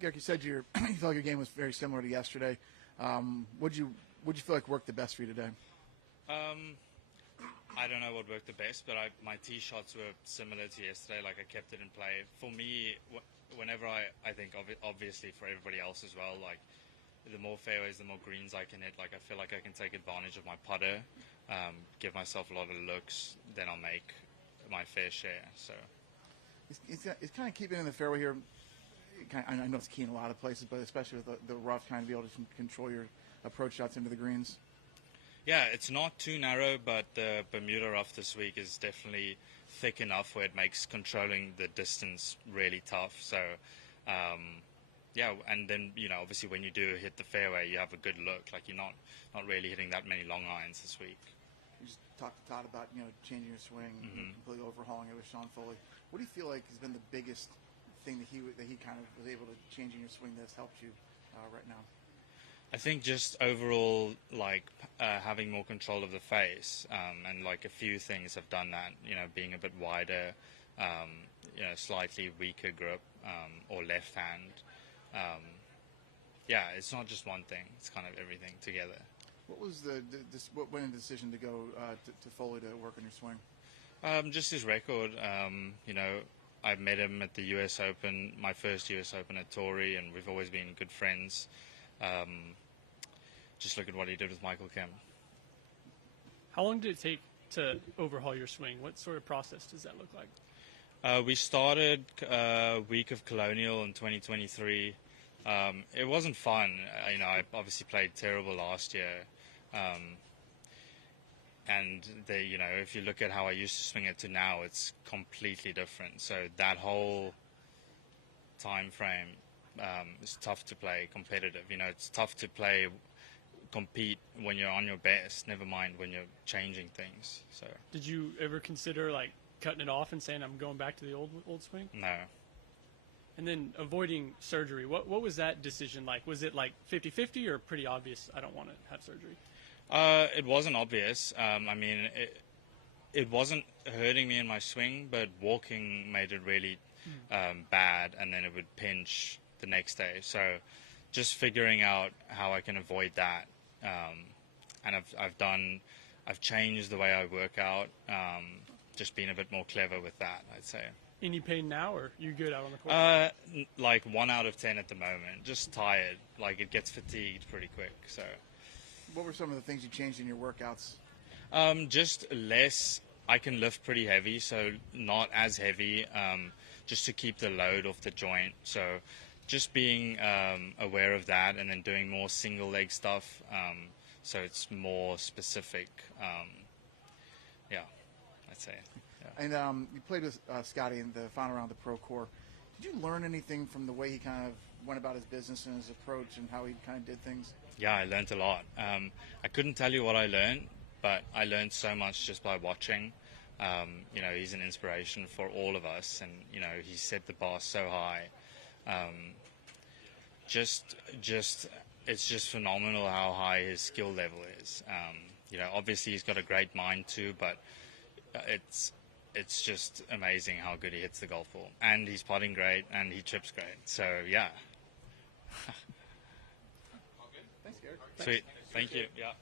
Garrick, you said you felt like your game was very similar to yesterday. Would you feel like worked the best for you today? I don't know what worked the best, but my tee shots were similar to yesterday. Like, I kept it in play. For me, whenever I think obviously for everybody else as well, like, the more fairways, the more greens I can hit. Like, I feel like I can take advantage of my putter, give myself a lot of looks, then I'll make my fair share. So It's kind of keeping in the fairway here. I know it's key in a lot of places, but especially with the rough, kind of be able to control your approach shots into the greens. Yeah, it's not too narrow, but the Bermuda rough this week is definitely thick enough where it makes controlling the distance really tough. So, yeah, and then, obviously when you do hit the fairway, you have a good look. Like, you're not really hitting that many long irons this week. You just talked to Todd about, changing your swing, completely overhauling it with Sean Foley. What do you feel like has been the biggest thing that he kind of was able to change in your swing that's helped you right now? I think just overall, like, having more control of the face, and like a few things have done that, being a bit wider, slightly weaker grip, or left hand. Yeah, it's not just one thing, it's kind of everything together. What was what went into the decision to go to Foley to work on your swing? Just his record, I met him at the US Open, my first US Open at Torrey, and we've always been good friends. Just look at what he did with Michael Kim. How long did it take to overhaul your swing? What sort of process does that look like? We started week of Colonial in 2023. It wasn't fun. I obviously played terrible last year. And if you look at how I used to swing it to now, it's completely different. So that whole time frame is tough to play competitive. It's tough to compete when you're on your best, never mind when you're changing things. So did you ever consider like cutting it off and saying I'm going back to the old swing? No. And then avoiding surgery, what was that decision like? Was it like 50-50 or pretty obvious I don't want to have surgery? It wasn't obvious. It wasn't hurting me in my swing, but walking made it really bad, and then it would pinch the next day. So just figuring out how I can avoid that. And I've changed the way I work out, just being a bit more clever with that, I'd say. Any pain now, or you good out on the course? Like 1 out of 10 at the moment. Just tired. Like, it gets fatigued pretty quick. So, what were some of the things you changed in your workouts? Just less. I can lift pretty heavy, so not as heavy. Just to keep the load off the joint. So, just being aware of that, and then doing more single leg stuff. So it's more specific. Yeah, I'd say. And you played with Scottie in the final round of the Pro Tour. Did you learn anything from the way he kind of went about his business and his approach and how he kind of did things? Yeah, I learned a lot. I couldn't tell you what I learned, but I learned so much just by watching. He's an inspiration for all of us, and he set the bar so high. It's just phenomenal how high his skill level is. Obviously he's got a great mind too, but it's just amazing how good he hits the golf ball, and he's putting great, and he chips great. So yeah. Thanks, Garrick. Sweet. Thank you. Yeah.